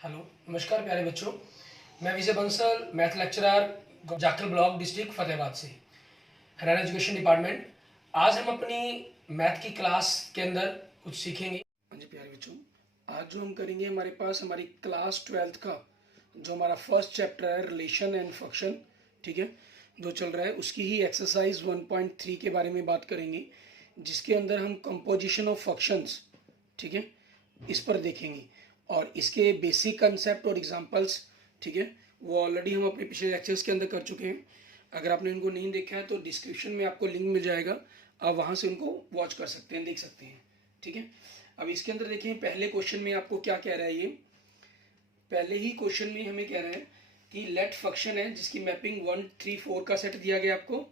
Hello, नमस्कार प्यारे बच्चों। मैं Vijay Bansal, math lecturer, Jakhal block, district Fatehabad से, हरियाणा एजुकेशन डिपार्टमेंट। आज हम अपनी मैथ की क्लास के अंदर कुछ सीखेंगे। हाँ जी प्यारे बच्चों, आज जो हम करेंगे हमारे पास हमारी क्लास 12th का जो हमारा फर्स्ट चैप्टर है रिलेशन एंड फंक्शन, ठीक है, जो चल रहा है उसकी ही एक्सरसाइज 1.3 के बारे में बात करेंगे, जिसके अंदर हम कंपोजिशन ऑफ फंक्शंस, ठीक है, इस पर देखेंगे और इसके बेसिक कंसेप्ट और एग्जांपल्स, ठीक है, वो ऑलरेडी हम अपने पिछले लेक्चर्स के अंदर कर चुके हैं। अगर आपने इनको नहीं देखा है तो डिस्क्रिप्शन में आपको लिंक मिल जाएगा, आप वहाँ से उनको वॉच कर सकते हैं, देख सकते हैं, ठीक है। अब इसके अंदर देखें, पहले क्वेश्चन में आपको क्या कह रहा है, ये पहले ही क्वेश्चन में हमें कह रहे हैं कि लेट फंक्शन है जिसकी मैपिंग 1 3 4 का सेट दिया गया आपको,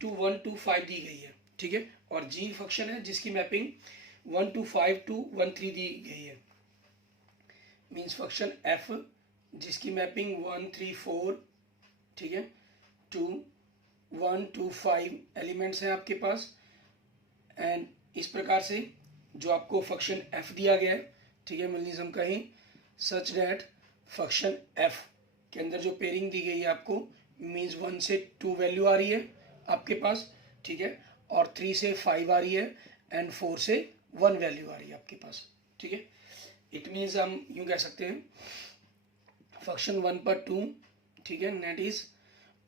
टू 1 2 5 दी गई है, ठीक है, और जी फंक्शन है जिसकी मैपिंग 1 2 5 2 1 3 दी गई है। मीन्स फंक्शन एफ जिसकी मैपिंग 1 3 4, ठीक है, टू 1 2 5 एलिमेंट्स हैं आपके पास। एंड इस प्रकार से जो आपको फंक्शन एफ दिया गया है, ठीक है, मीन्स हम कहें सच डैट फंक्शन एफ के अंदर जो पेयरिंग दी गई है आपको, मीन्स 1 से 2 वैल्यू आ रही है आपके पास, ठीक है, और 3 से 5 आ रही है, एंड 4 से 1 वैल्यू आ रही है आपके पास, ठीक है। इट मीन्स हम यूं कह सकते हैं फंक्शन 1 पर 2, ठीक है, नेट इज,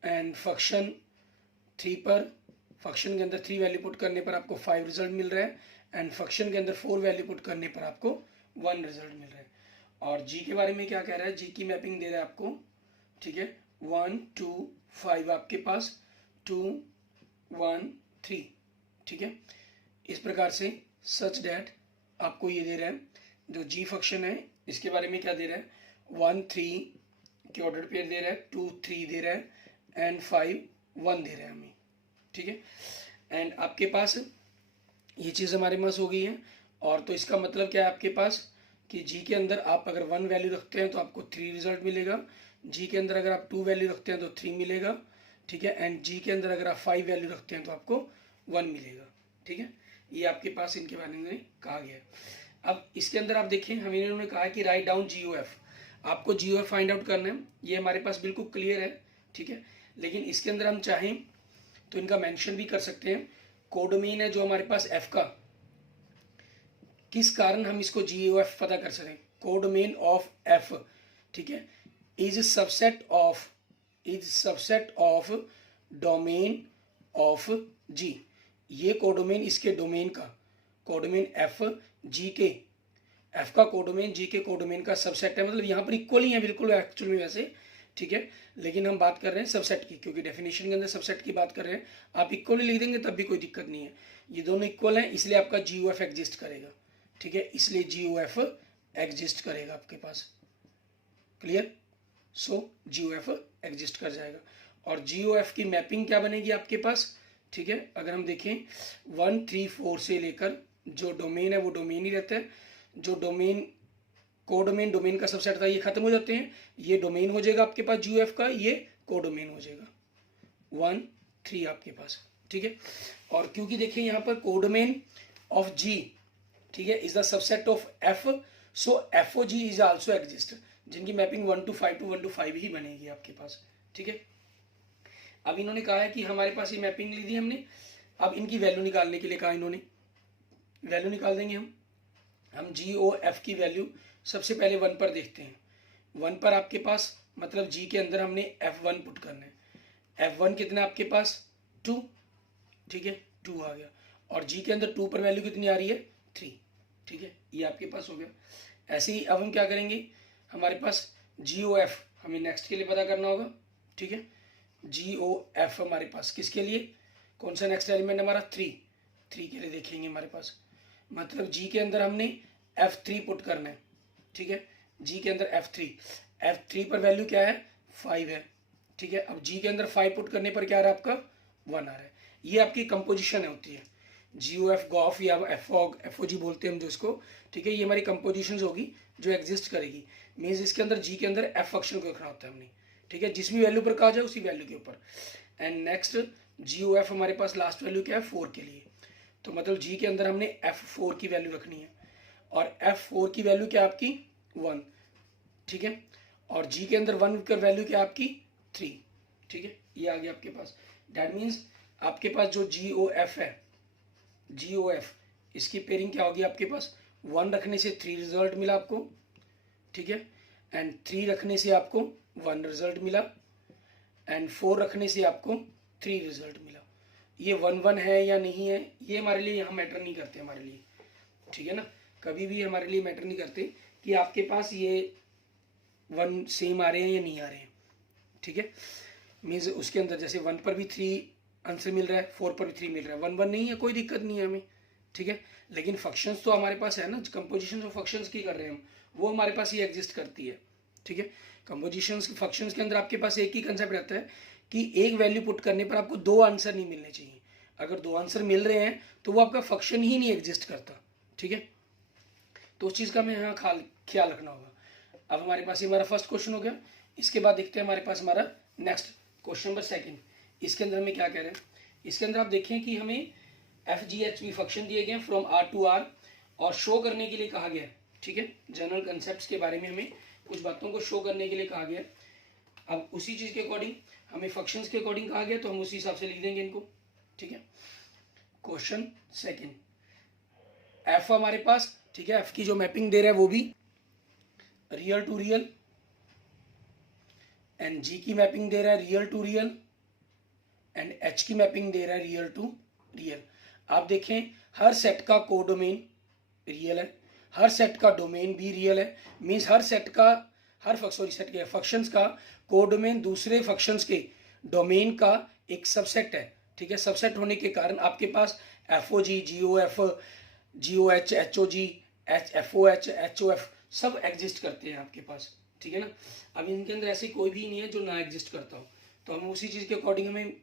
एंड फंक्शन 3 पर, फंक्शन के अंदर 3 वैल्यू पुट करने पर आपको 5 रिजल्ट मिल रहा है, एंड फंक्शन के अंदर 4 वैल्यू पुट करने पर आपको 1 रिजल्ट मिल रहा है। और जी के बारे में क्या कह रहा है, जी की मैपिंग दे रहा है आपको, ठीक है, 1 2 5 आपके पास, 2 1 3, ठीक है। इस प्रकार से सच डैट आपको ये दे रहा है, जो जी फंक्शन है इसके बारे में क्या दे रहा है, 1 3 के ऑर्डर पेयर दे रहा है, 2 3 दे रहा है, एंड 5 1 दे रहा है हमें, ठीक है। एंड आपके पास ये चीज़ हमारे पास हो गई है। और तो इसका मतलब क्या है आपके पास कि जी के अंदर आप अगर 1 वैल्यू रखते हैं तो आपको 3 रिजल्ट मिलेगा, जी के अंदर अगर आप 2 वैल्यू रखते हैं तो 3 मिलेगा, ठीक है, एंड जी के अंदर अगर आप 5 वैल्यू रखते हैं तो आपको 1 मिलेगा, ठीक है। ये आपके पास इनके बारे में कहा गया है। अब इसके अंदर आप देखें, हमें इन्होंने कहा कि राइट डाउन जी ओ एफ, आपको जी ओ एफ फाइंड आउट करना है, ये हमारे पास बिल्कुल क्लियर है, ठीक है। लेकिन इसके अंदर हम चाहें तो इनका मेंशन भी कर सकते हैं। कोडोमेन है जो हमारे पास एफ का, किस कारण हम इसको जी ओ एफ पता कर सकें, कोडोमेन ऑफ एफ, ठीक है, is subset of domain of G. ये कोडोमेन इसके डोमेन का, कोडोमेन एफ जी के, एफ का कोडोमेन जी के कोडोमेन का सबसेट है, मतलब यहाँ पर इक्वल ही है बिल्कुल एक्चुअल में वैसे, ठीक है, लेकिन हम बात कर रहे हैं सबसेट की, क्योंकि डेफिनेशन के अंदर सबसेट की बात कर रहे हैं। आप इक्वली लिख देंगे तब भी कोई दिक्कत नहीं है, ये दोनों इक्वल हैं इसलिए आपका जी ओ एफ एग्जिस्ट करेगा, ठीक है, इसलिए जी ओ एफ एग्जिस्ट करेगा आपके पास, क्लियर। सो जी ओ एफ एग्जिस्ट कर जाएगा। और जी ओ एफ की मैपिंग क्या बनेगी आपके पास, ठीक है, अगर हम देखें 1 3 4 से लेकर जो डोमेन है वो डोमेन ही रहता है, जो डोमेन कोडोमेन डोमेन का सबसेट था ये खत्म हो जाते हैं, ये डोमेन हो जाएगा आपके पास जी ओ एफ का, ये कोडोमेन हो जाएगा 1 3 आपके पास, ठीक है। और क्योंकि देखिए यहाँ पर कोडोमेन ऑफ जी, ठीक है, is the subset of F, so F O G is also exist, जिनकी मैपिंग 1 2 5 टू 1 2 5 ही बनेगी आपके पास, ठीक है। अब इन्होंने कहा है कि हमारे पास ये मैपिंग ली थी हमने, अब इनकी वैल्यू निकालने के लिए कहा इन्होंने, वैल्यू निकाल देंगे हम जी ओ एफ की वैल्यू सबसे पहले 1 पर देखते हैं। 1 पर आपके पास मतलब जी के अंदर हमने F1 पुट करना है, F1 कितना आपके पास 2, ठीक है, 2 आ गया, और जी के अंदर 2 पर वैल्यू कितनी आ रही है 3, ठीक है, ये आपके पास हो गया। ऐसे ही अब हम क्या करेंगे, हमारे पास जी ओ एफ हमें नेक्स्ट के लिए पता करना होगा, ठीक है, जी ओ एफ हमारे पास किसके लिए, कौन सा नेक्स्ट एलिमेंट हमारा 3 के लिए देखेंगे हमारे पास, मतलब जी के अंदर हमने F3 पुट करना है, ठीक है, जी के अंदर F3 पर वैल्यू क्या है 5 है, ठीक है। अब जी के अंदर 5 पुट करने पर क्या आ रहा है आपका 1 आ रहा है, ये आपकी कंपोजिशन होती है, जी ओ एफ गॉफ या एफ ओ जी बोलते हैं हम जो इसको, ठीक है, ये हमारी कंपोजिशन होगी जो एग्जिस्ट करेगी, मीन्स इसके अंदर जी के अंदर एफ फंक्शन को रखना होता है हमने, ठीक है, जिस भी वैल्यू पर कहा जाए उसी वैल्यू के ऊपर। And next G O F हमारे पास लास्ट वैल्यू क्या है 4 के लिए, तो मतलब जी के अंदर हमने F4 की वैल्यू रखनी है, और F4 की वैल्यू क्या आपकी 1, ठीक है, और जी के अंदर 1 का वैल्यू क्या है आपकी 3, ठीक है, ये आ गया आपके पास। डैट मीन्स आपके पास जो GOF है, GOF इसकी पेयरिंग क्या होगी आपके पास, 1 रखने से 3 रिजल्ट मिला आपको, ठीक है, एंड 3 रखने से आपको 1 रिजल्ट मिला, एंड 4 रखने से आपको 3 रिजल्ट मिला। ये 1-1 है या नहीं है, ये हमारे लिए यहाँ मैटर नहीं करते हमारे लिए, ठीक है ना, कभी भी हमारे लिए मैटर नहीं करते कि आपके पास ये 1 सेम आ रहे हैं या नहीं आ रहे हैं, ठीक है। मीन्स उसके अंदर जैसे 1 पर भी 3 आंसर मिल रहा है, 4 पर भी 3 मिल रहा है, 1-1 नहीं है, कोई दिक्कत नहीं है हमें, ठीक है। लेकिन फंक्शंस तो हमारे पास है ना, कंपोजिशन ऑफ फंक्शंस की कर रहे हैं हम, वो हमारे पास ये एग्जिस्ट करती है, ठीक है। कंपोजिशंस फंक्शंस के अंदर आपके पास एक ही कंसेप्ट रहता है कि एक वैल्यू पुट करने पर आपको 2 आंसर नहीं मिलने चाहिए। अगर 2 आंसर मिल रहे हैं तो वो आपका फंक्शन ही नहीं एग्जिस्ट करता, ठीक है। तो उस चीज़ का हमें यहाँ ख्याल रखना होगा। अब हमारे पास ये हमारा फर्स्ट क्वेश्चन हो गया। इसके बाद देखते हैं हमारे पास हमारा नेक्स्ट क्वेश्चन नंबर 2। इसके अंदर हमें क्या कह रहे हैं, इसके अंदर आप देखें कि हमें FGHV फंक्शन दिए गए फ्रॉम R to R और शो करने के लिए कहा गया है, ठीक है। जनरल कंसेप्ट के बारे में हमें कुछ बातों को शो करने के लिए कहा गया। अब उसी चीज़ के अकॉर्डिंग हमें फंक्शंस के अकॉर्डिंग कहा गया, तो हम उसी हिसाब से लिख देंगे इनको, ठीक है। क्वेश्चन 2, F हमारे पास, ठीक है, F की जो मैपिंग दे रहा है वो भी real to real, and G की मैपिंग दे रहा है real to real, and H की मैपिंग दे रहा है रियल टू रियल। आप देखें हर सेट का कोडोमेन रियल है, हर सेट का डोमेन भी रियल है, मीन्स हर सेट का सेट के फंक्शंस का कोडोमेन दूसरे फंक्शंस के डोमेन का एक सबसेट है, ठीक है। सबसेट होने के कारण आपके पास FOG, GOF, GOH, HOG, FOH, HOF सब एग्जिस्ट करते हैं आपके पास, ठीक है ना। अब इनके अंदर ऐसे कोई भी नहीं है जो ना एग्जिस्ट करता हो, तो हम उसी चीज़ के अकॉर्डिंग हमें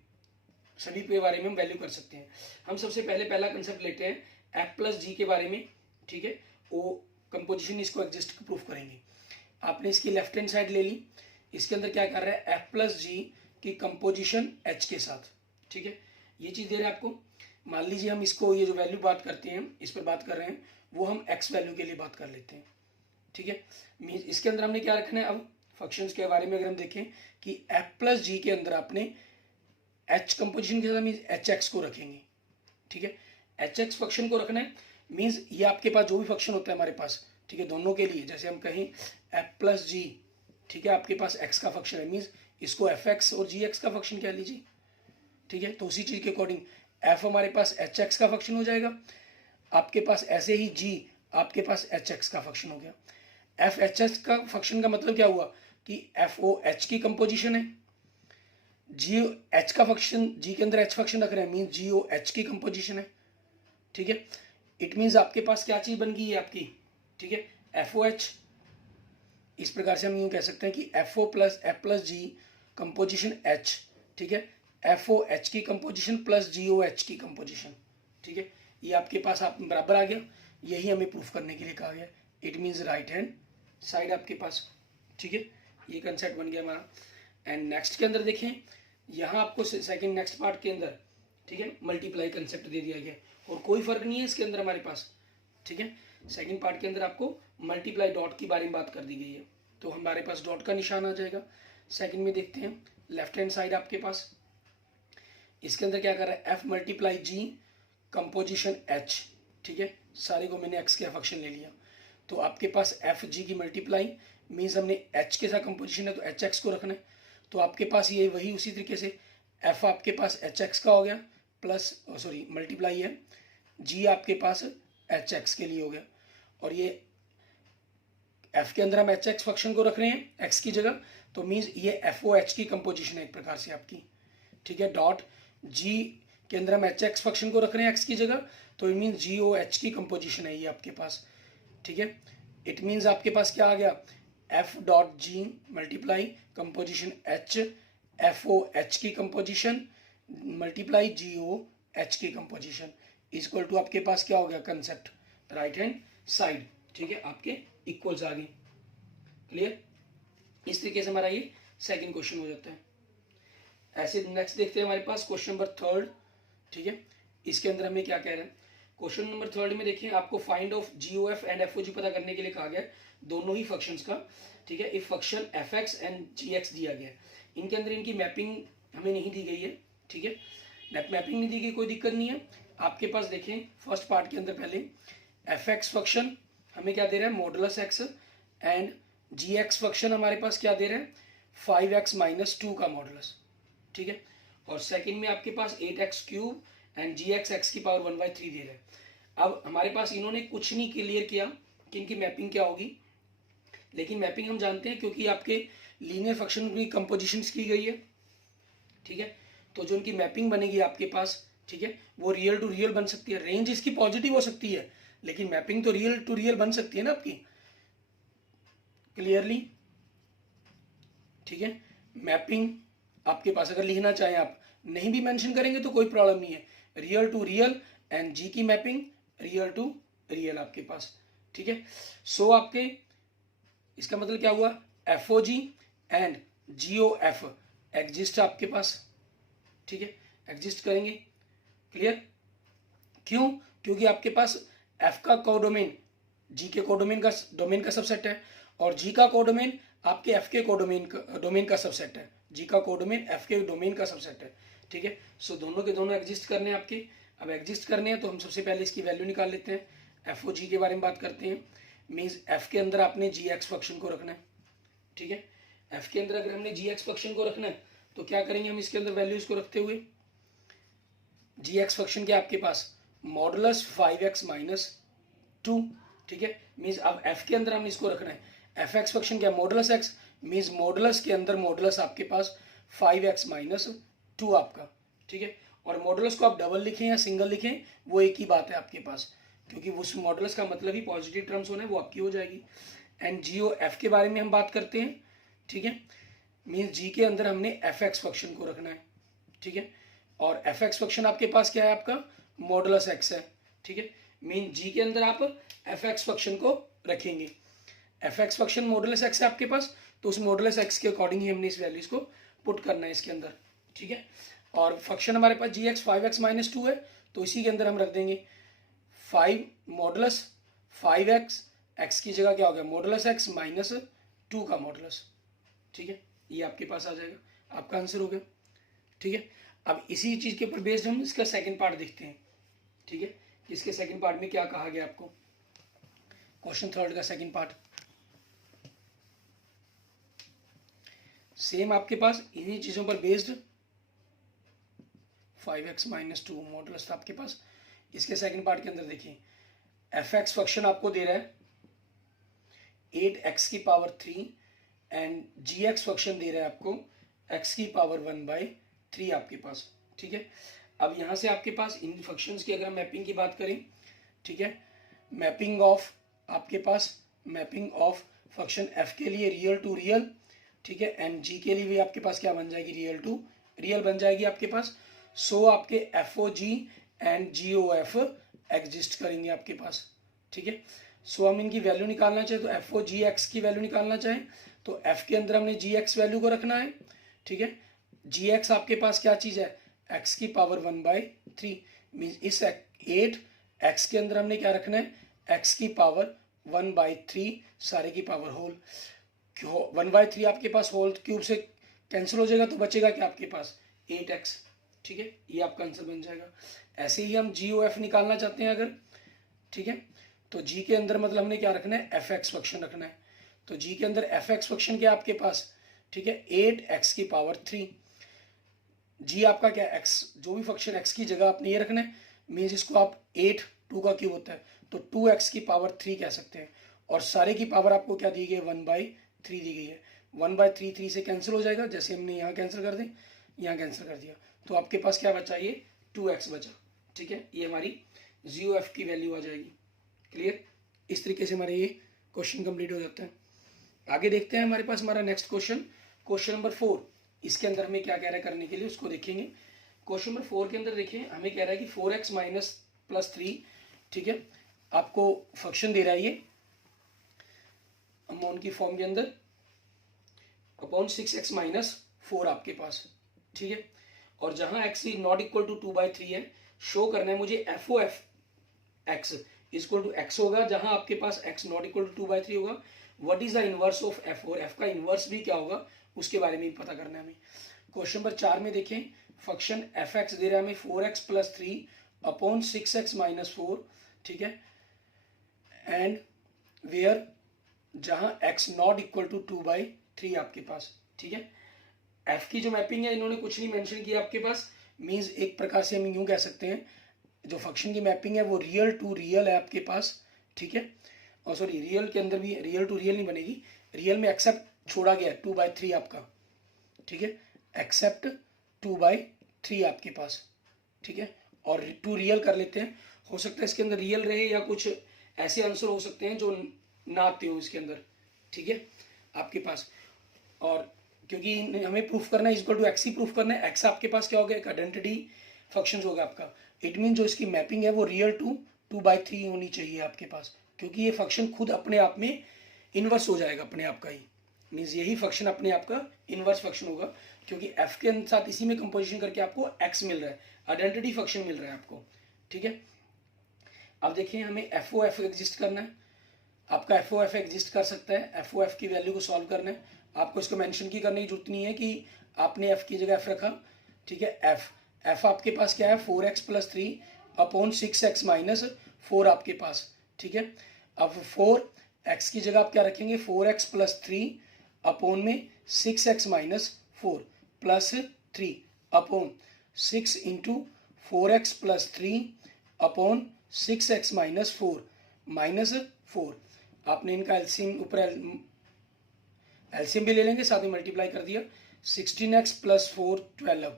सभी के बारे में हम वैल्यू कर सकते हैं। हम सबसे पहला कंसेप्ट लेते हैं F+G के बारे में, ठीक है, वो कंपोजिशन इसको एग्जिस्ट प्रूफ करेंगे। आपने इसकी लेफ्ट हैंड साइड ले ली, इसके अंदर क्या कर रहा है F+G की कंपोजिशन H के साथ, ठीक है, ये चीज़ दे रहे हैं आपको। मान लीजिए हम इसको ये जो वैल्यू बात करते हैं इस पर बात कर रहे हैं, वो हम X वैल्यू के लिए बात कर लेते हैं, ठीक है। मीन्स इसके अंदर हमने क्या रखना है, अब फंक्शंस के बारे में अगर हम देखें कि F+G के अंदर आपने H कंपोजिशन के साथ मीन्स HX को रखेंगे, ठीक है। HX फंक्शन को रखना है, मीन्स ये आपके पास जो भी फंक्शन होता है हमारे पास, ठीक है, दोनों के लिए, जैसे हम कहें F+G, ठीक है, आपके पास X का फंक्शन है, मीन्स इसको FX और GX का फंक्शन कह लीजिए, ठीक है। तो उसी चीज़ के अकॉर्डिंग F हमारे पास HX का फंक्शन हो जाएगा, आपके पास ऐसे ही G आपके पास HX का फंक्शन हो गया। FHH का फंक्शन का मतलब क्या हुआ कि FOH की कंपोजिशन है, GH का फंक्शन, G के अंदर H फंक्शन रख रहे हैं, मीन्स GOH की कंपोजिशन है, ठीक है। इट मीन्स आपके पास क्या चीज़ बन गई है आपकी, ठीक है, FOH। इस प्रकार से हम यूँ कह सकते हैं कि FO plus F+G composition H, ठीक है, FOH की कंपोजिशन प्लस GOH की कंपोजिशन, ठीक है, ये आपके पास आप बराबर आ गया। यही हमें प्रूफ करने के लिए कहा गया। It means right hand side आपके पास, ठीक है, ये कंसेप्ट बन गया हमारा। एंड नेक्स्ट के अंदर देखें, यहाँ आपको सेकंड नेक्स्ट पार्ट के अंदर, ठीक है, मल्टीप्लाई कंसेप्ट दे दिया गया और कोई फर्क नहीं है इसके अंदर हमारे पास, ठीक है। सेकंड पार्ट के अंदर आपको मल्टीप्लाई डॉट की बारे में बात कर दी गई है, तो हमारे पास डॉट का निशान आ जाएगा। सेकंड में देखते हैं लेफ्ट हैंड साइड आपके पास, इसके अंदर क्या कर रहा है F+G कंपोजिशन H, ठीक है, सारे को मैंने X के फंक्शन ले लिया, तो आपके पास FG की मल्टीप्लाई मीन्स हमने H के साथ कंपोजिशन है तो HX को रखना है, तो आपके पास ये वही उसी तरीके से F आपके पास HX का हो गया प्लस मल्टीप्लाई है, G आपके पास HX के लिए हो गया, और ये F के अंदर हम HX फंक्शन को रख रहे हैं X की जगह, तो मीन्स ये FOH की कंपोजिशन है एक प्रकार से आपकी, ठीक है। डॉट G के अंदर हम HX फंक्शन को रख रहे हैं X की जगह, तो इट मीन्स GOH की कंपोजिशन है ये आपके पास, ठीक है। इट मीन्स आपके पास क्या आ गया F.G multiply composition H, FOH की कंपोजिशन मल्टीप्लाई GOH की कंपोजिशन इक्वल टू आपके पास क्या हो गया कंसेप्ट राइट हैंड साइड, ठीक है, आपके इक्वल्स आ गए। क्लियर? इस तरीके से हमारा ये सेकंड क्वेश्चन हो जाता है। ऐसे नेक्स्ट देखते हैं हमारे पास क्वेश्चन नंबर 3, ठीक है। इसके अंदर हमें क्या कह रहे हैं, क्वेश्चन नंबर 3 में देखिए आपको find of GOF and FOG पता करने के लिए कहा गया है, दोनों ही फंक्शंस का, ठीक है। If function fx and gx दिया गया है, इनके अंदर इनकी मैपिंग हमें नहीं दी गई है, ठीक है। मैपिंग नहीं दी गई, कोई दिक्कत नहीं है। आपके पास देखें फर्स्ट पार्ट के अंदर पहले fx फंक्शन हमें क्या दे रहा है, modulus x, and gx function हमारे पास क्या दे रहा है, 5x - 2 का मॉडुलस, ठीक है। और सेकंड में आपके पास 8x³ एंड gx x⁻³ दे रहा है। अब हमारे पास इन्होंने कुछ नहीं क्लियर किया कि इनकी मैपिंग क्या होगी, लेकिन मैपिंग हम जानते हैं क्योंकि आपके लीनियर फंक्शन की कंपोजिशन की गई है, ठीक है। तो जो इनकी मैपिंग बनेगी आपके पास, ठीक है, वो रियल टू रियल बन सकती है। रेंज इसकी पॉजिटिव हो सकती है, लेकिन मैपिंग तो रियल टू रियल बन सकती है ना आपकी, क्लियरली, ठीक है। मैपिंग आपके पास अगर लिखना चाहें आप, नहीं भी मेंशन करेंगे तो कोई प्रॉब्लम नहीं है। रियल टू रियल एंड जी की मैपिंग रियल टू रियल आपके पास, ठीक है। सो आपके इसका मतलब क्या हुआ, FOG एंड GOF एग्जिस्ट आपके पास, ठीक है, एग्जिस्ट करेंगे, क्लियर। क्यों, क्योंकि आपके पास F का कोडोमेन G के कोडोमेन का सबसेट है, और G का कोडोमेन आपके F के डोमेन का सबसेट है। G का कोडोमेन F के डोमेन का सबसेट है, ठीक है। सो दोनों के दोनों एग्जिस्ट करने हैं आपके। अब एग्जिस्ट करने हैं तो हम सबसे पहले इसकी वैल्यू निकाल लेते हैं। FOG के बारे में बात करते हैं। मीन्स F के अंदर आपने GX फंक्शन को रखना है, ठीक है। F के अंदर अगर हमने GX फंक्शन को रखना है तो क्या करेंगे हम, इसके अंदर वैल्यूज को रखते हुए GX फंक्शन के आपके पास मॉडुलस 5x - 2, ठीक है। मीन्स अब F के अंदर हम इसको रखना है। FX फंक्शन क्या, मॉडुलस x, मीन्स मॉडुलस के अंदर मॉडुलस आपके पास 5x - 2 आपका, ठीक है। और मॉडुलस को आप डबल लिखें या सिंगल लिखें वो एक ही बात है आपके पास, क्योंकि उस मॉडुलस का मतलब ही पॉजिटिव टर्म्स होना है, वो आपकी हो जाएगी। एंड GOF के बारे में हम बात करते हैं, ठीक है। मीन्स G के अंदर हमने FX फंक्शन को रखना है, ठीक है। और FX फंक्शन आपके पास क्या है, आपका मॉडुलस x है, ठीक है। मीन G के अंदर आप FX फंक्शन को रखेंगे। FX फंक्शन मॉडुलस x है आपके पास, तो उस मॉडुलस x के अकॉर्डिंग ही हमने इस वैल्यूज को पुट करना है इसके अंदर, ठीक है। और फंक्शन हमारे पास GX 5x - 2 है, तो इसी के अंदर हम रख देंगे 5 मॉडुलस 5x, x की जगह क्या हो गया मॉडुलस x - 2 का मॉडुलस, ठीक है। ये आपके पास आ जाएगा, आपका आंसर हो गया, ठीक है। अब इसी चीज के ऊपर बेस्ड हम इसका सेकंड पार्ट देखते हैं, ठीक है। इसके सेकंड पार्ट में क्या कहा गया आपको, क्वेश्चन 3 का सेकंड पार्ट सेम आपके पास इन्हीं चीजों पर बेस्ड 5x - 2 मॉडुलस था आपके पास। इसके सेकंड पार्ट के अंदर देखिए FX फंक्शन आपको दे रहा है 8x⁻³ एंड GX फंक्शन दे रहा है आपको x⁻⁻³ आपके पास, ठीक है। अब यहां से आपके पास इन फंक्शंस की अगर मैपिंग की बात करें, ठीक है, मैपिंग ऑफ आपके पास मैपिंग ऑफ फंक्शन F के लिए रियल टू रियल, ठीक है, एंड G के लिए भी आपके पास क्या बन जाएगी, रियल टू रियल बन जाएगी आपके पास। सो आपके FOG एंड GOF एग्जिस्ट करेंगे आपके पास, ठीक है। सो हम इनकी वैल्यू निकालना चाहें तो FOGX की वैल्यू निकालना चाहें तो F के अंदर हमने GX वैल्यू को रखना है, ठीक है। GX आपके पास क्या चीज है, x⁻⁻³ मीन्स इस 8x के अंदर हमने क्या रखना है, x⁻⁻³ सारे की पावर होल 1/3 आपके पास होल क्यूब से कैंसिल हो जाएगा, तो बचेगा क्या आपके पास 8x, ठीक है। ये आपका आंसर बन जाएगा। ऐसे ही हम GOF निकालना चाहते हैं अगर, ठीक है, तो G के अंदर मतलब हमने क्या रखना है, FX फंक्शन रखना है। तो G के अंदर FX फंक्शन क्या आपके पास, ठीक है, 8x⁻³ G आपका क्या x, जो भी फंक्शन x की जगह आपने ये रखना है, मीन्स इसको आप 8 2 का क्यूब होता है तो 2x⁻³ कह सकते हैं। और सारे की पावर आपको क्या दी गई है, 1/3 दी गई है। 1/3 3 से कैंसिल हो जाएगा, जैसे हमने यहाँ कैंसिल कर दें, यहाँ कैंसिल कर दिया, तो आपके पास क्या बचा, ये 2x बचा, ठीक है। ये हमारी GOF की वैल्यू आ जाएगी, क्लियर। इस तरीके से हमारे ये क्वेश्चन कंप्लीट हो जाता है। आगे देखते हैं हमारे पास हमारा नेक्स्ट क्वेश्चन, क्वेश्चन नंबर 4। इसके अंदर हमें क्या कह रहा है करने के लिए, उसको देखेंगे। क्वेश्चन नंबर 4 के अंदर देखिए हमें कह रहा है कि 4x - +3, ठीक है, आपको फंक्शन दे रहा है ये अमाउंट की फॉर्म के अंदर अपॉन 6x - 4 आपके पास, ठीक है। और जहां x ≠ 2/3 है, शो करना है मुझे FOF x equal to x होगा, जहां आपके पास x नॉट इक्वल टू 2/3 होगा। What is the inverse of f, और f का इनवर्स भी क्या होगा उसके बारे में पता करना है हमें। क्वेश्चन नंबर 4 में देखें, फंक्शन fx दे रहा है हमें 4x plus 3 upon 6x minus 4, ठीक है, एंड वेयर जहां x नॉट इक्वल टू 2/3 आपके पास, ठीक है। f की जो मैपिंग है इन्होंने कुछ नहीं मेंशन किया आपके पास, मींस एक प्रकार से हम यूं कह सकते हैं जो फंक्शन की मैपिंग है वो रियल टू रियल है आपके पास, ठीक है। और सॉरी, रियल के अंदर भी रियल टू रियल नहीं बनेगी, रियल में एक्सेप्ट छोड़ा गया है 2/3 आपका, ठीक है, एक्सेप्ट 2/3 आपके पास, ठीक है, और टू रियल कर लेते हैं। हो सकता है इसके अंदर रियल रहे या कुछ ऐसे आंसर हो सकते हैं जो ना आते हो इसके अंदर, ठीक है, आपके पास। और क्योंकि हमें प्रूफ करना है इक्वल टू एक्स ही प्रूफ करना है, एक्स आपके पास क्या हो गया, एक आइडेंटिटी फंक्शन होगा आपका। इट मीन जो इसकी मैपिंग है वो रियल टू 2/3 होनी चाहिए आपके पास, क्योंकि ये फंक्शन खुद अपने आप में इनवर्स हो जाएगा अपने आप का ही, मीन्स यही फंक्शन अपने आप का इनवर्स फंक्शन होगा, क्योंकि एफ के साथ इसी में कंपोजिशन करके आपको एक्स मिल रहा है, आइडेंटिटी फंक्शन मिल रहा है आपको, ठीक है। अब देखिए हमें एफ ओ एफ एग्जिस्ट करना है, आपका एफ ओ एफ एग्जिस्ट कर सकता है, एफ ओ एफ की वैल्यू को सॉल्व करना है, आपको इसको मेंशन की करने की जरूरत नहीं है कि आपने एफ की जगह एफ रखा, ठीक है। एफ आपके पास क्या है 4x plus 3 upon 6x minus 4 आपके पास, ठीक है। अब 4x की जगह आप क्या रखेंगे 4x प्लस 3 अपॉन में 6x minus 4 plus 3 upon 6 into 4x plus 3 upon 6x minus 4 minus 4। आपने इनका एलसीएम ऊपर एलसीएम भी ले लेंगे, साथ में मल्टीप्लाई कर दिया, 16x प्लस 4 12,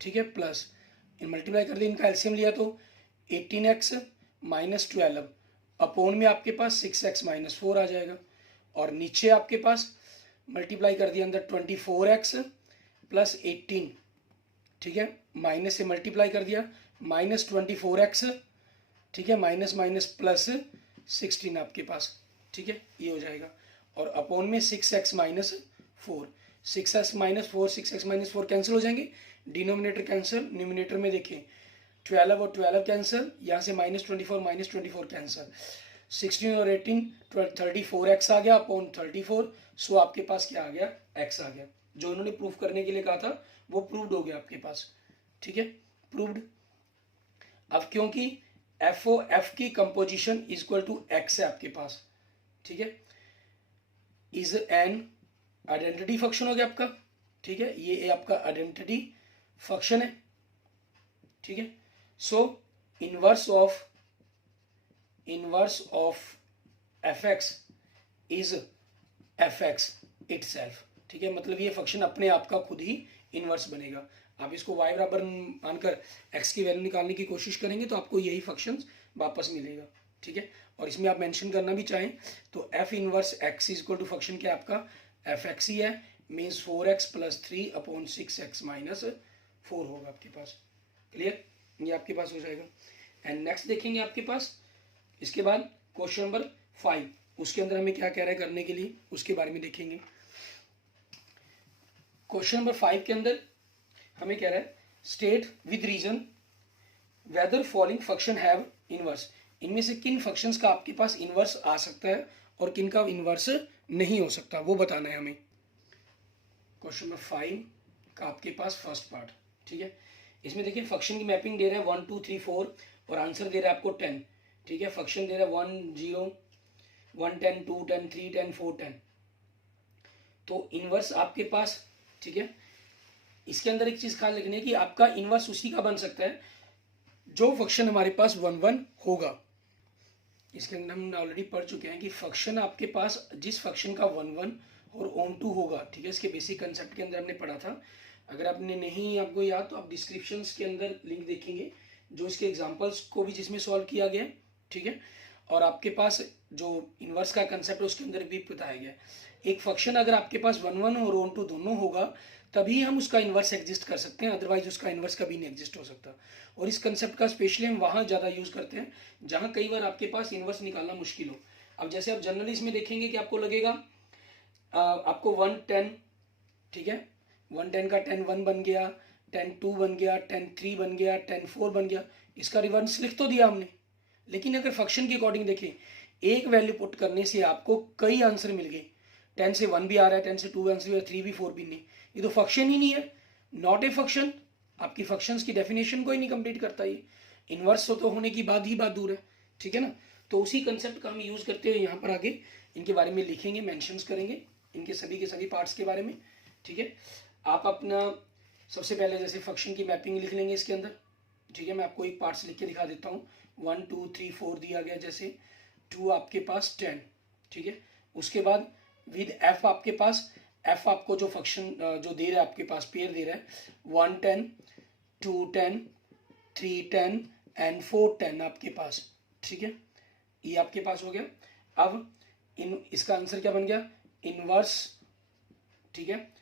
ठीक है, प्लस इन मल्टीप्लाई कर दिया, इनका एलसीएम लिया तो 18x माइनस 12 अपॉन में आपके पास 6x माइनस 4 आ जाएगा, और नीचे आपके पास मल्टीप्लाई कर दिया अंदर 24x प्लस 18, ठीक है, माइनस से मल्टीप्लाई कर दिया माइनस 24x, ठीक है, माइनस माइनस प्लस 16 आपके पास, ठीक है, ये हो जाएगा, और अपॉन में 6x minus 4, 6x minus 4 6x minus 4 cancel हो जाएंगे, डिनोमिनेटर कैंसिल, न्यूमिनेटर में देखें 12 और 12 कैंसिल, यहाँ से -24 कैंसिल, 16 और 18 34x आ गया अपॉन 34, सो आपके पास क्या आ गया x आ गया, जो उन्होंने प्रूफ करने के लिए कहा था वो प्रूव्ड हो गया आपके पास, ठीक है, प्रूव्ड। अब क्योंकि एफ ओ एफ की कंपोजिशन इक्वल टू एक्स है आपके पास, ठीक है, इज एन आइडेंटिटी फंक्शन हो गया आपका, ठीक है, ये आपका आइडेंटिटी फंक्शन है, ठीक है। So inverse of F x is F x itself, ठीक है, मतलब ये फंक्शन अपने आप का खुद ही इनवर्स बनेगा। आप इसको y बराबर मानकर x की वैल्यू निकालने की कोशिश करेंगे तो आपको यही फंक्शन वापस मिलेगा, ठीक है। और इसमें आप मेंशन करना भी चाहें तो f inverse x equal to function क्या आपका एफ एक्स ही है, means 4x plus 3 upon 6x minus 4 होगा आपके पास, क्लियर, ये आपके पास हो जाएगा। एंड नेक्स्ट देखेंगे आपके पास, इसके बाद क्वेश्चन नंबर 5, उसके अंदर हमें क्या कह रहा है करने के लिए उसके बारे में देखेंगे। क्वेश्चन नंबर 5 के अंदर हमें कह रहा है state with reason whether following function have inverse, इनमें से किन फंक्शंस का आपके पास इनवर्स आ सकता है और किन का इनवर्स नहीं हो सकता वो बताना है हमें। क्वेश्चन नंबर 5 का आपके पास फर्स्ट पार्ट, ठीक है, इसमें देखिए फंक्शन की मैपिंग दे रहा है 1 2 3 4 और आंसर दे रहा है आपको 10, ठीक है, फंक्शन दे रहा है 1 0 1 10 2 10 3 10 4 10, तो इनवर्स आपके पास, ठीक है। इसके अंदर एक चीज ख्याल रखनी है कि आपका इनवर्स उसी का बन सकता है जो फंक्शन हमारे पास 1 1 होगा। इसके अंदर हम ऑलरेडी पढ़ चुके हैं कि फंक्शन आपके पास जिस फंक्शन का 1 1 और ऑन टू होगा, ठीक है, इसके बेसिक कंसेप्ट के अंदर हमने पढ़ा था। अगर आपने नहीं आपको याद तो आप डिस्क्रिप्शन के अंदर लिंक देखेंगे जो इसके एग्जाम्पल्स को भी जिसमें सॉल्व किया गया, ठीक है, और आपके पास जो इनवर्स का कंसेप्ट है उसके अंदर भी बताया गया। एक फंक्शन अगर आपके पास 1 1 और ऑन टू दोनों होगा तभी हम उसका इन्वर्स एग्जिस्ट कर सकते हैं, अदरवाइज उसका इन्वर्स कभी नहीं एग्जिस्ट हो सकता। और इस कंसेप्ट का स्पेशली हम वहाँ ज़्यादा यूज़ करते हैं जहाँ कई बार आपके पास इन्वर्स निकालना मुश्किल हो। अब जैसे आप जनरली इसमें देखेंगे कि आपको लगेगा आपको 1 10, ठीक है, 1 10 का 10 1 बन गया, 10 2 बन गया, 10 3 बन गया, 10 4 बन गया, इसका रिवर्स लिख तो दिया हमने, लेकिन अगर फंक्शन के अकॉर्डिंग देखें, एक वैल्यू पुट करने से आपको कई आंसर मिल गए, 10 से 1 भी आ रहा है, 10 से 2 आंसर भी, 3 भी, 4 भी नहीं, ये तो फंक्शन ही नहीं है, नॉट ए फंक्शन। आपकी फंक्शंस की डेफिनेशन को ही नहीं कंप्लीट करता ये, इनवर्स तो होने की बात ही बात दूर है, ठीक है ना। तो उसी कंसेप्ट का हम यूज करते हैं यहाँ पर, आगे इनके बारे में लिखेंगे, मेंशंस करेंगे इनके सभी के सभी पार्ट्स के बारे में, ठीक है। आप अपना सबसे पहले जैसे फंक्शन की मैपिंग लिख लेंगे इसके अंदर, ठीक है। मैं आपको एक पार्ट्स लिख के दिखा देता हूँ। 1 2 3 4 दिया गया, जैसे 2 आपके पास 10, ठीक है। उसके बाद विद एफ आपके पास, एफ आपको जो फंक्शन जो दे रहा है आपके पास, पेयर दे रहा है 1 10 2 10 3 10 एंड 4 10 आपके पास, ठीक है। ये आपके पास हो गया। अब इसका आंसर क्या बन गया, इनवर्स, ठीक है,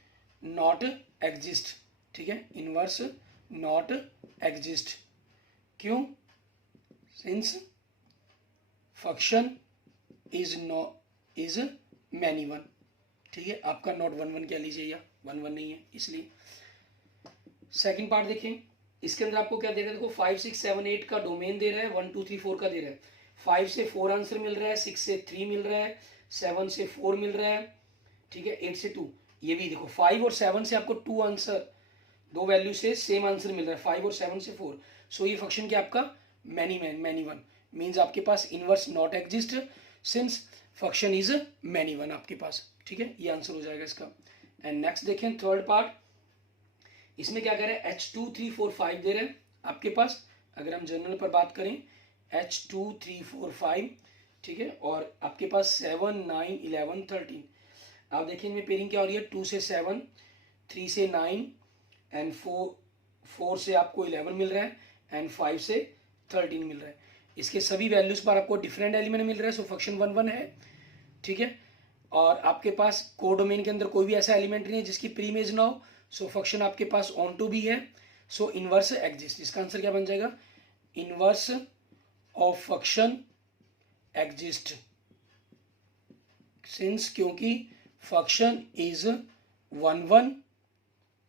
नॉट एग्जिस्ट, ठीक है, इनवर्स नॉट एग्जिस्ट। क्यों, since function is many one, ठीक है। आपका नॉट 1 1 क्या लीजिए, या 1 1 नहीं है इसलिए। सेकंड पार्ट देखें, इसके अंदर आपको क्या दे रहा है, देखो 5 6 7 8 का डोमेन दे रहा है, 1 2 3 4 का दे रहा है। 5 से 4 आंसर मिल रहा है, 6 से 3 मिल रहा है, 7 से 4 मिल रहा है, ठीक है, 8 से 2। ये भी देखो 5 और 7 से आपको 2 आंसर, 2 वैल्यू से सेम आंसर मिल रहा है, 5 और 7 से 4। सो ये फंक्शन क्या आपका मैनी वन, मीन्स आपके पास inverse not exist since function is many one आपके पास, ठीक है। ये आंसर हो जाएगा इसका। एंड नेक्स्ट देखें थर्ड पार्ट, इसमें क्या कह रहे हैं, H2 3 4 5 दे रहे हैं आपके पास। अगर हम जनरल पर बात करें, H2 3 4 5, ठीक है, और आपके पास 7 9 11 13। आप देखिए इनमें पेयरिंग क्या हो रही है, 2 से 7, 3 से 9 एंड 4 से आपको 11 मिल रहा है एंड 5 से 13 मिल रहा है। इसके सभी वैल्यूज पर आपको डिफरेंट एलिमेंट मिल रहा है, सो फंक्शन 1 1 है, ठीक है। और आपके पास कोडोमेन के अंदर कोई भी ऐसा एलिमेंट नहीं है जिसकी प्री इमेज ना हो, सो फंक्शन आपके पास ऑन टू भी है, सो इनवर्स एग्जिस्ट। इसका आंसर क्या बन जाएगा, inverse of function exist since, क्योंकि function is 1 1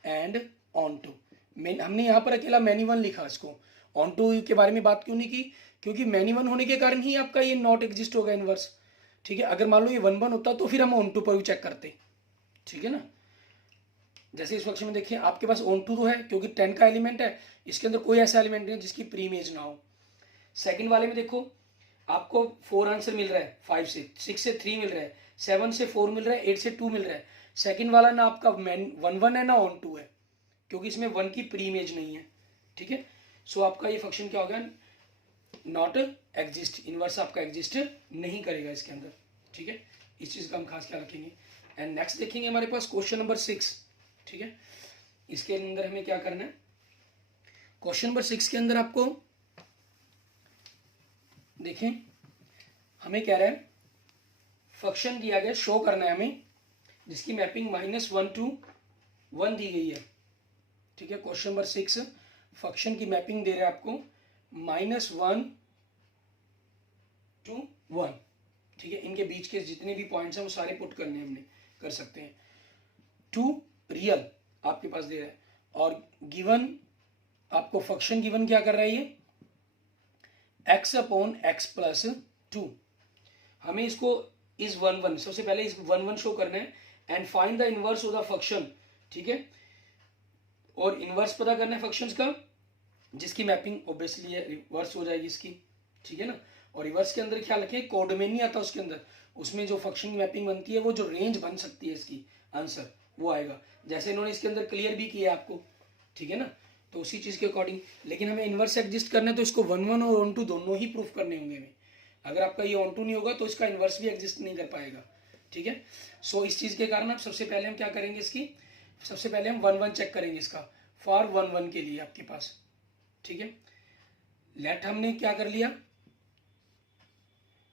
and onto. हमने यहाँ पर अकेला मैनी वन लिखा, इसको ऑन टू के बारे में बात क्यों नहीं की, क्योंकि मैनी वन होने के कारण ही आपका ये नॉट एग्जिस्ट होगा इनवर्स, ठीक है। अगर मान लो ये 1 1 होता तो फिर हम ऑन टू पर भी चेक करते, ठीक है ना। जैसे इस फंक्शन में देखिए आपके पास ऑन टू तो है क्योंकि 10 का एलिमेंट है, इसके अंदर कोई ऐसा एलिमेंट नहीं है जिसकी प्री इमेज ना हो। सेकंड वाले में देखो आपको 4 आंसर मिल रहा है, 5 से 6 से 3 मिल रहा है, 7 से 4 मिल रहा है, 8 से 2 मिल रहा है। सेकंड वाला ना आपका 1 1 है ना ऑन टू है, क्योंकि इसमें 1 की प्री इमेज नहीं है, ठीक है। सो आपका ये फंक्शन क्या होगा, नॉट एग्जिस्ट, इनवर्स आपका एग्जिस्ट नहीं करेगा इसके अंदर, ठीक है। इस चीज का हम खास ख्याल रखेंगे। एंड नेक्स्ट देखेंगे हमारे पास क्वेश्चन नंबर 6, ठीक है। इसके अंदर हमें क्या करना है, क्वेश्चन नंबर 6 के अंदर आपको देखें, हमें कह रहा है फंक्शन दिया गया, शो करना है हमें, जिसकी मैपिंग -1 to 1 दी गई है, ठीक है। क्वेश्चन नंबर 6 फंक्शन की मैपिंग दे रहा है आपको -1 to 1, ठीक है। इनके बीच के जितने भी पॉइंट्स हैं वो सारे पुट करने हमने कर सकते हैं। टू रियल आपके पास दे रहा है, और गिवन आपको फंक्शन गिवन क्या कर रहा है, ये x/x+2। हमें इसको इस 1 1, सबसे पहले इस 1 1 शो करना है and find the inverse of the function, ठीक है। और इनवर्स पता करना है फंक्शंस का, जिसकी मैपिंग ऑब्वियसली रिवर्स हो जाएगी इसकी, ठीक है ना। और रिवर्स के अंदर ख्याल रखें कोडोमेन नहीं आता उसके अंदर, उसमें जो फंक्शन की मैपिंग बनती है वो जो रेंज बन सकती है इसकी आंसर वो आएगा, जैसे इन्होंने इसके अंदर क्लियर भी किया है आपको, ठीक है ना। तो उसी चीज के अकॉर्डिंग, लेकिन हमें इनवर्स एग्जिस्ट करना है तो इसको 1 1 और ऑन टू दोनों ही प्रूफ करने होंगे हमें। अगर आपका ये ऑन टू नहीं होगा तो इसका इनवर्स भी एग्जिस्ट नहीं कर पाएगा, ठीक है। सो इस चीज के कारण अब सबसे पहले हम क्या करेंगे, इसकी सबसे पहले हम 1 1 चेक करेंगे इसका, फॉर 1 1 के लिए आपके पास, ठीक है। लेट हमने क्या कर लिया,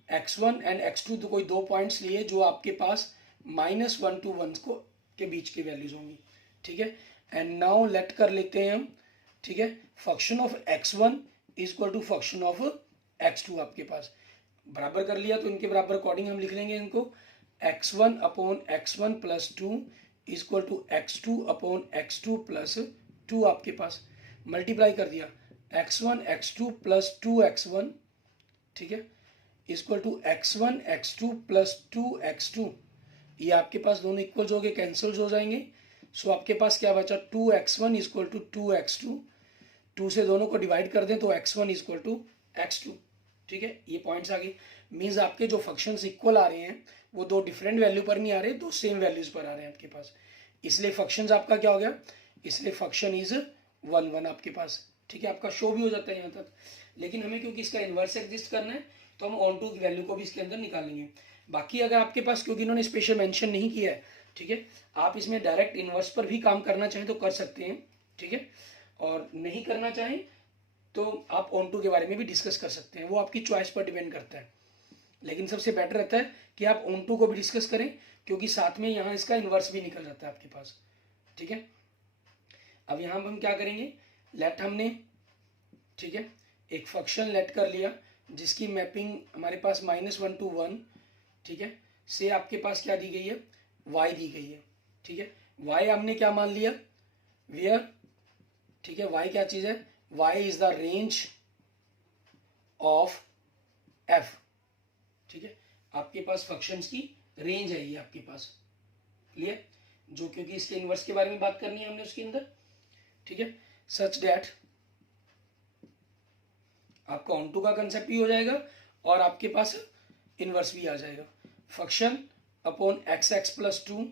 x1 एंड x2 तो कोई 2 पॉइंट्स लिए जो आपके पास -1 to 1 को के बीच के वैल्यूज होंगी, ठीक है। एंड नाउ लेट कर लेते हैं हम, ठीक है, function of x1 is equal to function of x2 आपके पास बराबर कर लिया, तो इनके बराबर अकॉर्डिंग हम लिख लेंगे इनको, x1/x1 + 2 is equal to x2/x2 + 2 आपके पास मल्टीप्लाई कर दिया, x1 x2 + 2x1 ठीक है, equal to x1 x2 plus 2x2, ये आपके पास दोनों इक्वल हो गए, कैंसिल हो जाएंगे। सो आपके पास क्या बचा, 2x1 इक्वल टू 2x2, 2 से दोनों को डिवाइड कर दें तो x1 इक्वल टू x2। ठीक है, ये पॉइंट्स आ गए। मीन्स आपके जो फंक्शंस इक्वल आ रहे हैं वो दो डिफरेंट वैल्यू पर नहीं आ रहे, दो सेम वैल्यूज पर आ रहे हैं आपके पास, इसलिए फंक्शंस आपका क्या हो गया, इसलिए फंक्शन इज 1 1 आपके पास। ठीक है, आपका शो भी हो जाता है यहाँ तक। लेकिन हमें क्योंकि इसका इन्वर्स एग्जिस्ट करना है तो हम ऑन टू की वैल्यू को भी इसके अंदर निकालेंगे। बाकी अगर आपके पास, क्योंकि इन्होंने स्पेशल मेंशन नहीं किया है, ठीक है, आप इसमें डायरेक्ट इन्वर्स पर भी काम करना चाहें तो कर सकते हैं। ठीक है, और नहीं करना चाहें तो आप ऑन टू के बारे में भी डिस्कस कर सकते हैं, वो आपकी चॉइस पर डिपेंड करता है। लेकिन सबसे बेटर रहता है कि आप ऑन टू को भी डिस्कस करें, क्योंकि साथ में यहाँ इसका इन्वर्स भी निकल जाता है आपके पास। ठीक है, अब यहाँ हम क्या करेंगे, लेट हमने, ठीक है, एक फंक्शन लेट कर लिया जिसकी मैपिंग हमारे पास -1 to 1, ठीक है, से आपके पास क्या दी गई है, y दी गई है। ठीक है, y हमने क्या मान लिया, वेयर, ठीक है, y क्या चीज है, y is the range of f। ठीक है, आपके पास फंक्शंस की रेंज है ये आपके पास, क्लियर, जो क्योंकि इसके इन्वर्स के बारे में बात करनी है हमने उसके अंदर। ठीक है, सच दैट आपका ऑन टू का कंसेप्ट भी हो जाएगा और आपके पास इनवर्स भी आ जाएगा। Function upon X X plus 2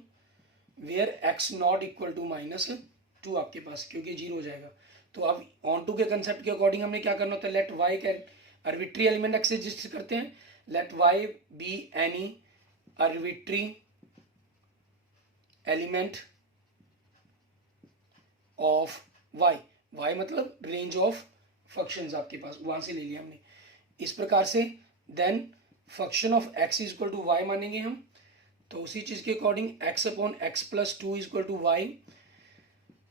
where X not equal to -2 आपके पास, क्योंकि 0 हो जाएगा। तो अब ऑन टू के कंसेप्ट के अकॉर्डिंग हमने क्या करना होता है, let Y can arbitrary element X exist करते हैं, let Y be any arbitrary element of Y, Y मतलब रेंज ऑफ फंक्शंस आपके पास, वहां से ले लिया हमने इस प्रकार से। Then function of X is equal to Y मानेंगे हम, तो उसी चीज के according X upon X plus 2 is equal to Y,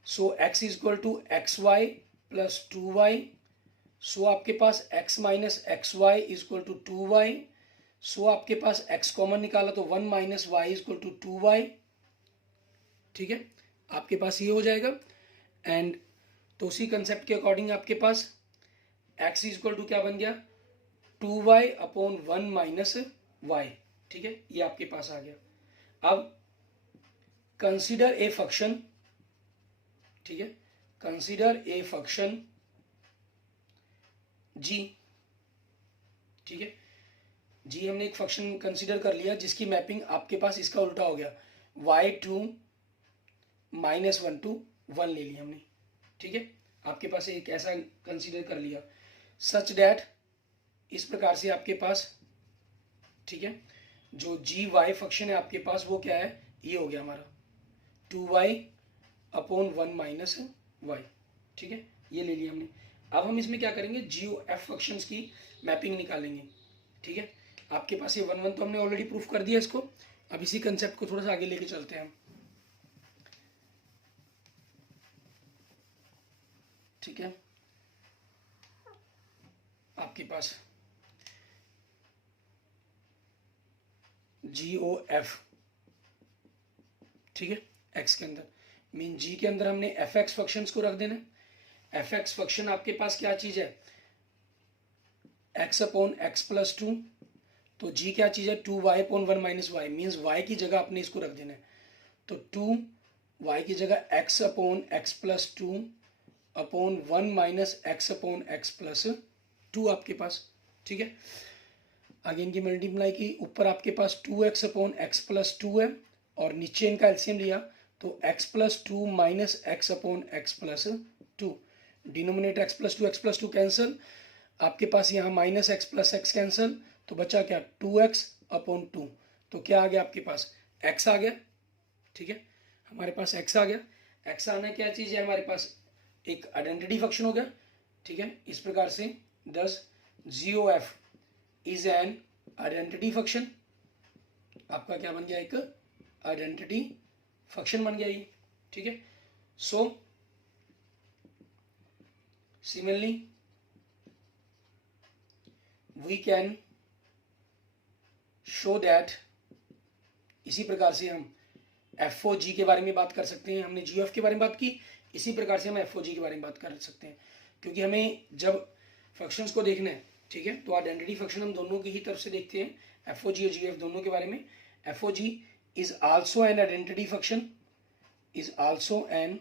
so X is equal to X Y plus 2y, सो आपके पास x minus X Y is equal to 2y, सो आपके पास x कॉमन निकाला तो 1 minus Y is equal to 2y। ठीक है, आपके पास ये हो जाएगा। एंड तो उसी कंसेप्ट के अकॉर्डिंग आपके पास x इज इक्वल टू क्या बन गया, 2y अपॉन 1 माइनस वाई। ठीक है, ये आपके पास आ गया। अब कंसीडर ए फंक्शन, ठीक है, कंसीडर ए फंक्शन g, ठीक है, g हमने एक फंक्शन कंसीडर कर लिया जिसकी मैपिंग आपके पास इसका उल्टा हो गया, y2 -1 to 1 ले लिया हमने। ठीक है, आपके पास एक ऐसा कंसीडर कर लिया सच डैट, इस प्रकार से आपके पास, ठीक है, जो जी वाई फंक्शन है आपके पास वो क्या है, ये हो गया हमारा 2y अपॉन 1 माइनस वाई। ठीक है, ये ले लिया हमने। अब हम इसमें क्या करेंगे, जी एफ फंक्शंस की मैपिंग निकालेंगे। ठीक है, आपके पास ये 1 1 तो हमने ऑलरेडी प्रूफ कर दिया इसको। अब इसी कंसेप्ट को थोड़ा सा आगे लेके चलते हैं हम। ठीक है, आपके पास GOF, ठीक है, एक्स के अंदर, मीन जी के अंदर हमने एफ एक्स फंक्शंस को रख देना है। एफ एक्स फंक्शन आपके पास क्या चीज है, एक्स अपॉन एक्स प्लस 2, तो जी क्या चीज है, 2y upon 1 minus Y, means Y की जगह आपने इसको रख देना है। तो 2y की जगह x upon X plus 2 upon 1 minus x upon X plus 2 आपके पास। ठीक है, अगेन की मल्टीप्लाई की, ऊपर आपके पास 2x अपॉन एक्स प्लस 2 है और नीचे इनका एलसीएम लिया तो x plus 2 minus x upon X plus 2, denominator x plus 2 cancel, आपके पास यहाँ minus x plus x cancel, तो बचा क्या 2x अपॉन 2, तो क्या आ गया आपके पास x आ गया। ठीक है, हमारे पास x आ गया। x आना क्या चीज़ है, हमारे पास एक आइडेंटिटी फंक्शन हो गया। ठीक है, इस प्रकार से दस GOF is an identity function, आपका क्या बन गया, एक आइडेंटिटी फंक्शन बन गया ये। ठीक है, so similarly we can show that, इसी प्रकार से हम FOG के बारे में बात कर सकते हैं। हमने GOF के बारे में बात की, इसी प्रकार से हम FOG के बारे में बात कर सकते हैं, क्योंकि हमें जब फंक्शंस को देखना है ठीक है, तो आइडेंटिटी फंक्शन हम दोनों की ही तरफ से देखते हैं, एफ ओ जी और जी एफ दोनों के बारे में। F O G is also an identity function, is also an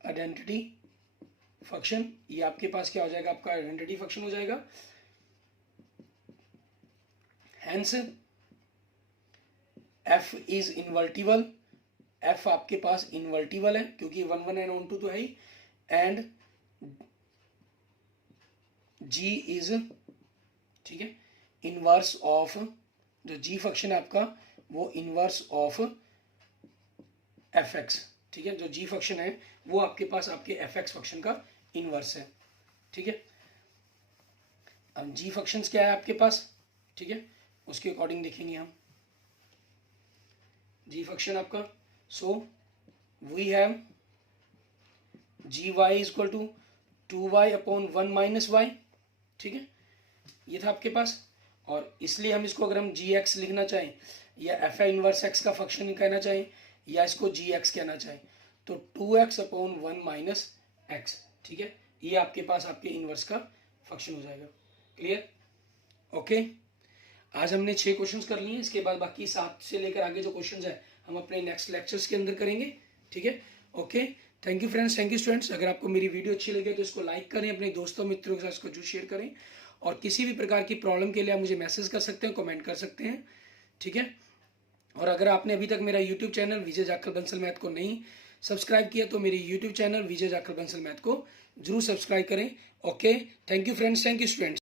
identity function. ये आपके पास क्या हो जाएगा, आपका आइडेंटिटी फंक्शन हो जाएगा। Hence F is invertible, F आपके पास इन्वर्टिबल है क्योंकि 1 1 एंड 1 2 तो है ही। एंड जी इज, ठीक है, इनवर्स ऑफ, जो जी फंक्शन है आपका वो इनवर्स ऑफ एफ एक्स, ठीक है, जो जी फंक्शन है वो आपके पास आपके एफ एक्स फंक्शन का इनवर्स है, ठीक है। अब जी फंक्शंस क्या है आपके पास, ठीक है, उसके अकॉर्डिंग देखेंगे हम जी फंक्शन आपका। So we have G Y is equal to 2y upon 1 minus Y, ठीक है, ये था आपके पास। और इसलिए हम इसको अगर हम जी एक्स लिखना चाहें या एफ आई इनवर्स एक्स का फंक्शन कहना चाहें या इसको जी एक्स कहना चाहें तो 2x अपॉन 1 माइनस एक्स, ठीक है, ये आपके पास आपके इनवर्स का फंक्शन हो जाएगा। क्लियर? ओके, आज हमने 6 क्वेश्चंस कर लिए हैं, इसके बाद बाकी 7 से लेकर आगे जो क्वेश्चंस है हम अपने नेक्स्ट लेक्चर्स के अंदर करेंगे, ठीक है। Okay, thank you friends, thank you students. अगर आपको मेरी वीडियो अच्छी लगे तो इसको लाइक करें, अपने दोस्तों मित्रों के साथ इसको जरूर शेयर करें, और किसी भी प्रकार की प्रॉब्लम के लिए आप मुझे मैसेज कर सकते हैं, कमेंट कर सकते हैं, ठीक है। और अगर आपने अभी तक मेरा यूट्यूब चैनल विजय जाखल बंसल मैथ को नहीं सब्सक्राइब किया तो मेरी यूट्यूब चैनल विजय जाखल बंसल मैथ को जरूर सब्सक्राइब करें। Okay, thank you friends, thank you students.